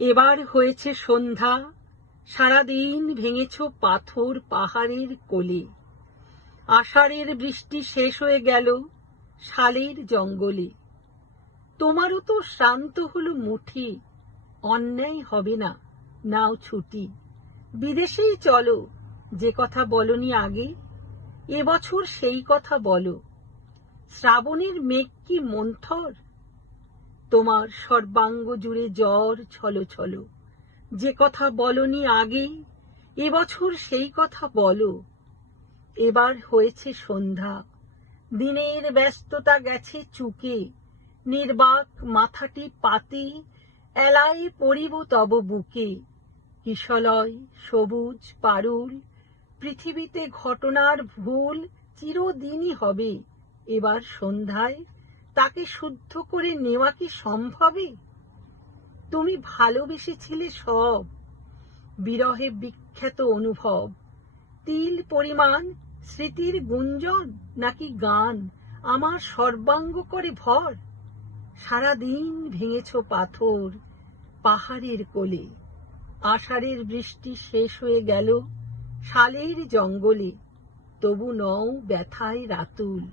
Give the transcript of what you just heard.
এবার হয়েছে সন্ধ্যা, সারাদিন ভেঙেছ পাথর পাহাড়ের কোলে। আষাঢ়ের বৃষ্টি শেষ হয়ে গেল শালের জঙ্গলে। তোমারও তো শ্রান্ত হলো মুঠি, অন্যায় হবে না, নাও ছুটি। বিদেশেই চলো, যে কথা বলনি আগে, এবছর সেই কথা বলো। শ্রাবণের মেঘ কি মন্থর, তোমার সর্বাঙ্গ জুড়ে জ্বর ছলো ছলো। যে কথা বলনি আগে, এবছর সেই কথা বলো। এবার হয়েছে সন্ধ্যা, দিনের ব্যস্ততা গেছে চুকে। নির্বাক মাথাটি পাতি, এলায় পড়িব তব বুকে। কিশলয় সবুজ পারুল, পৃথিবীতে ঘটনার ভুল চিরদিনই হবে। এবার সন্ধ্যায় তাকে শুদ্ধ করে নেওয়া কি সম্ভবে? তুমি ভালোবেসেছিলে সব, বিরহে বিখ্যাত অনুভব। তিল পরিমাণ স্মৃতির গুঞ্জন নাকি গান আমার সর্বাঙ্গ করে ভর। সারাদিন ভেঙেছ পাথর পাহাড়ের কোলে। আষাঢ়ের বৃষ্টি শেষ হয়ে গেল শালের জঙ্গলে, তবু নও ব্যথায় রাতুল।